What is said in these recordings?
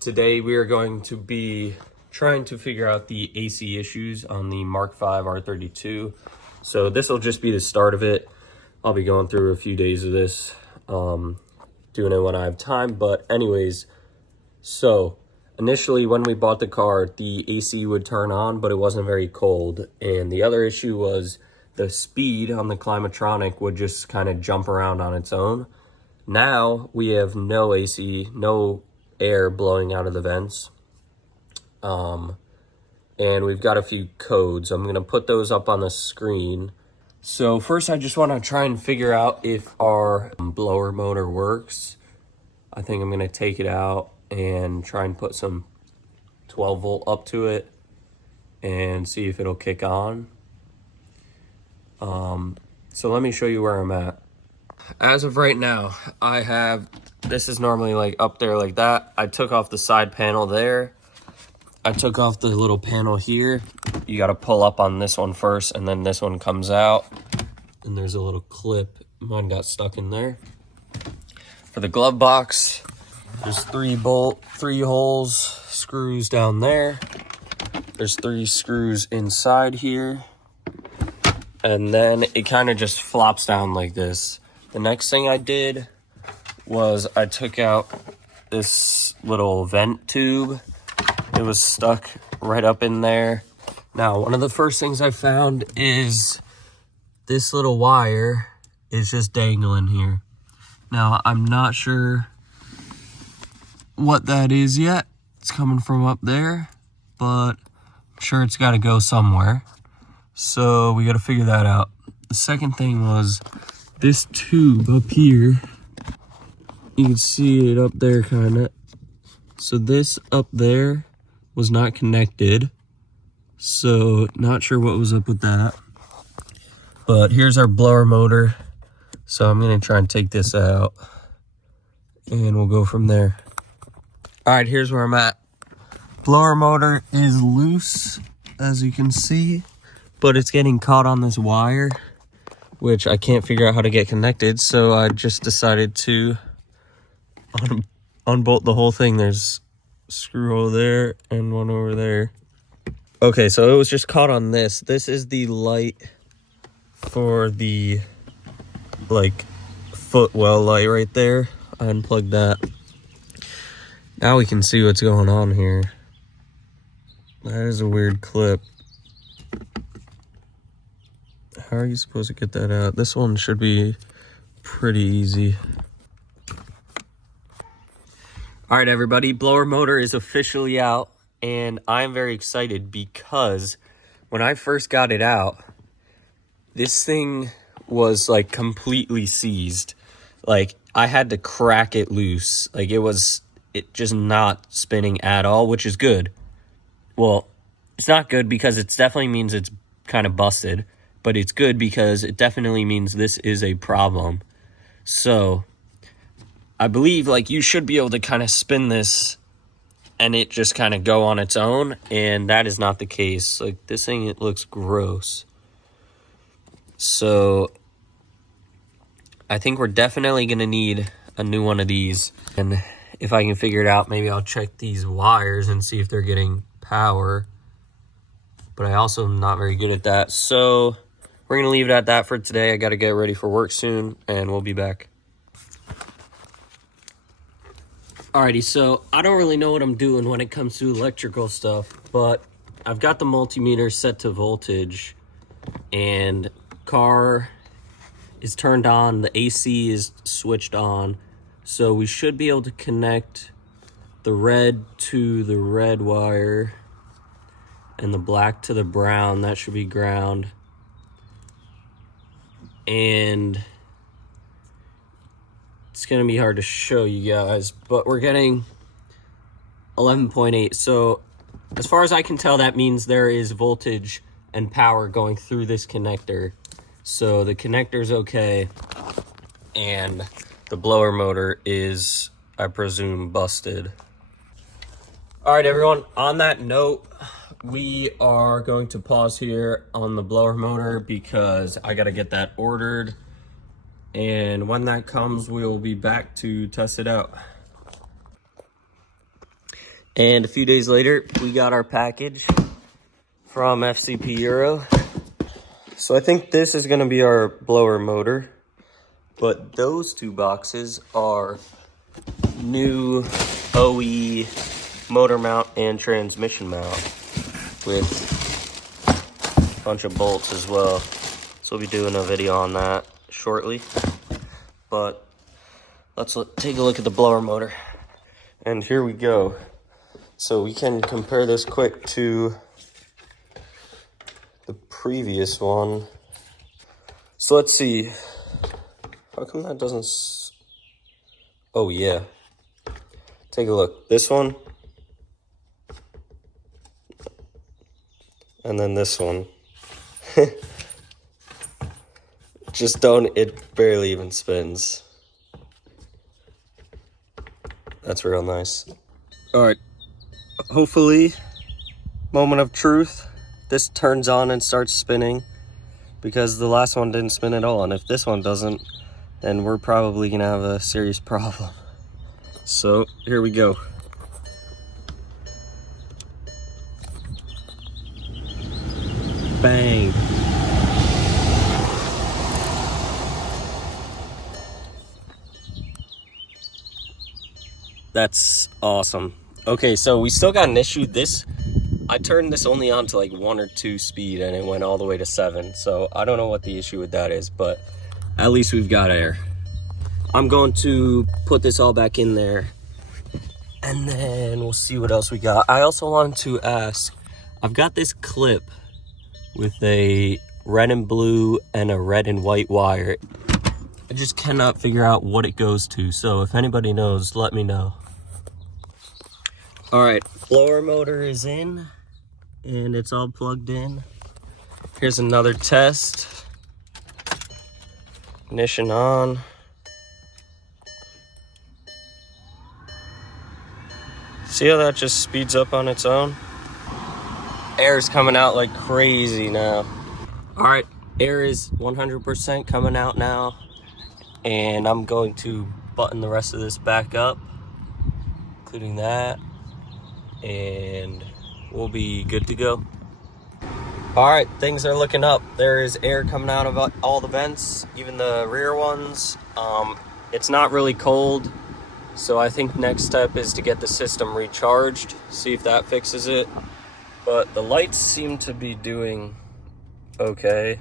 Today we are going to be trying to figure out the AC issues on the Mk5 R32. So this will just be the start of it. I'll be going through a few days of this, doing it when I have time. But anyways, so initially when we bought the car, the AC would turn on, but it wasn't very cold. And the other issue was the speed on the Climatronic would just kind of jump around on its own. Now we have no AC, no air blowing out of the vents. And we've got a few codes. I'm going to put those up on the screen. So first I just want to try and figure out if our blower motor works. I think I'm going to take it out and try and put some 12 volt up to it and see if it'll kick on. So let me show you where I'm at. As of right now, I have, this is normally like up there like that. I took off the side panel there. I took off the little panel here. You got to pull up on this one first, and then this one comes out. And there's a little clip. Mine got stuck in there. For the glove box, there's three holes, screws down there. There's 3 screws inside here. And then it kind of just flops down like this. The next thing I did was I took out this little vent tube. It was stuck right up in there. Now, one of the first things I found is this little wire is just dangling here. Now, I'm not sure what that is yet. It's coming from up there, but I'm sure it's got to go somewhere. So we got to figure that out. The second thing was this tube up here. You can see it up there kind of. So this up there was not connected. So not sure what was up with that. But here's our blower motor. So I'm going to try and take this out. And we'll go from there. Alright, here's where I'm at. Blower motor is loose, as you can see. But it's getting caught on this wire, which I can't figure out how to get connected, so I just decided to unbolt the whole thing. There's a screw hole there and one over there. Okay, so it was just caught on this. This is the light for the, like, footwell light right there. I unplugged that. Now we can see what's going on here. That is a weird clip. How are you supposed to get that out? This one should be pretty easy. All right, everybody, blower motor is officially out, and I'm very excited because when I first got it out, this thing was like completely seized. Like I had to crack it loose. Like it just not spinning at all, which is good. Well, it's not good because it definitely means it's kind of busted. But it's good because it definitely means this is a problem. So I believe like you should be able to kind of spin this and it just kind of go on its own. And that is not the case. Like this thing, it looks gross. So I think we're definitely going to need a new one of these. And if I can figure it out, maybe I'll check these wires and see if they're getting power. But I also am not very good at that. So we're going to leave it at that for today. I got to get ready for work soon, and we'll be back. Alrighty, so I don't really know what I'm doing when it comes to electrical stuff, but I've got the multimeter set to voltage, and car is turned on, the AC is switched on, so we should be able to connect the red to the red wire, and the black to the brown. That should be ground. And it's going to be hard to show you guys, but we're getting 11.8. So as far as I can tell, that means there is voltage and power going through this connector. So the connector's okay. And the blower motor is, I presume, busted. All right, everyone, on that note, we are going to pause here on the blower motor because I got to get that ordered. And when that comes, we'll be back to test it out. And a few days later, we got our package from FCP Euro. So I think this is gonna be our blower motor, but those two boxes are new OE motor mount and transmission mount with a bunch of bolts as well. So we'll be doing a video on that shortly. But let's take a look at the blower motor. And here we go. So we can compare this quick to the previous one. So let's see. How come that doesn't... Oh yeah. Take a look. This one. And then this one. Just don't, it barely even spins. That's real nice. All right, hopefully, moment of truth, this turns on and starts spinning, because the last one didn't spin at all. And if this one doesn't, then we're probably gonna have a serious problem. So here we go. Bang. That's awesome. Okay, so we still got an issue. I turned this only on to like 1 or 2 speed and it went all the way to 7. So I don't know what the issue with that is, but at least we've got air. I'm going to put this all back in there and then we'll see what else we got. I also wanted to ask, I've got this clip with a red and blue and a red and white wire. I just cannot figure out what it goes to. So if anybody knows, let me know. All right, blower motor is in and it's all plugged in. Here's another test. Ignition on. See how that just speeds up on its own? Air's coming out like crazy now. All right, air is 100% coming out now. And I'm going to button the rest of this back up, including that. And we'll be good to go. All right, things are looking up. There is air coming out of all the vents, even the rear ones. It's not really cold, so I think next step is to get the system recharged, see if that fixes it. But the lights seem to be doing okay.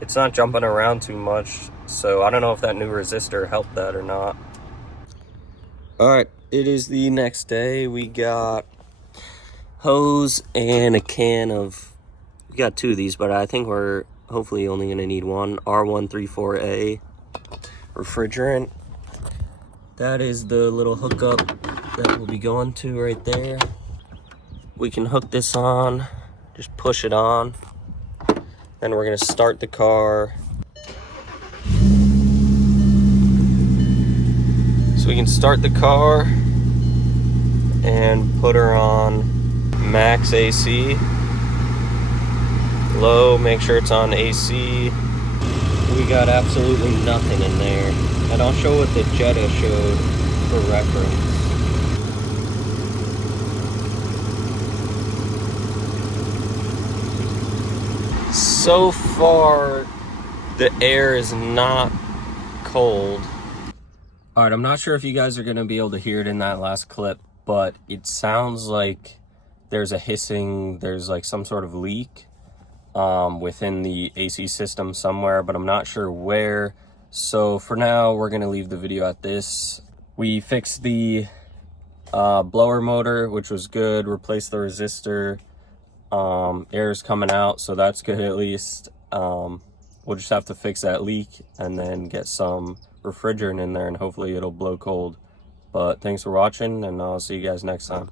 It's not jumping around too much, so I don't know if that new resistor helped that or not. All right, it is the next day. We got hose and a can of, we got 2 of these, but I think we're hopefully only gonna need one, R134A refrigerant. That is the little hookup that we'll be going to right there. We can hook this on, just push it on. Then we're gonna start the car. So we can start the car and put her on max AC. Low, make sure it's on AC. We got absolutely nothing in there. And I'll show what the Jetta showed for reference. So far, the air is not cold. All right, I'm not sure if you guys are gonna be able to hear it in that last clip, but it sounds like there's a hissing, there's like some sort of leak within the AC system somewhere, but I'm not sure where. So for now, we're gonna leave the video at this. We fixed the blower motor, which was good, replaced the resistor. Air's coming out, so that's good at least. We'll just have to fix that leak and then get some refrigerant in there and hopefully it'll blow cold. But thanks for watching and I'll see you guys next time.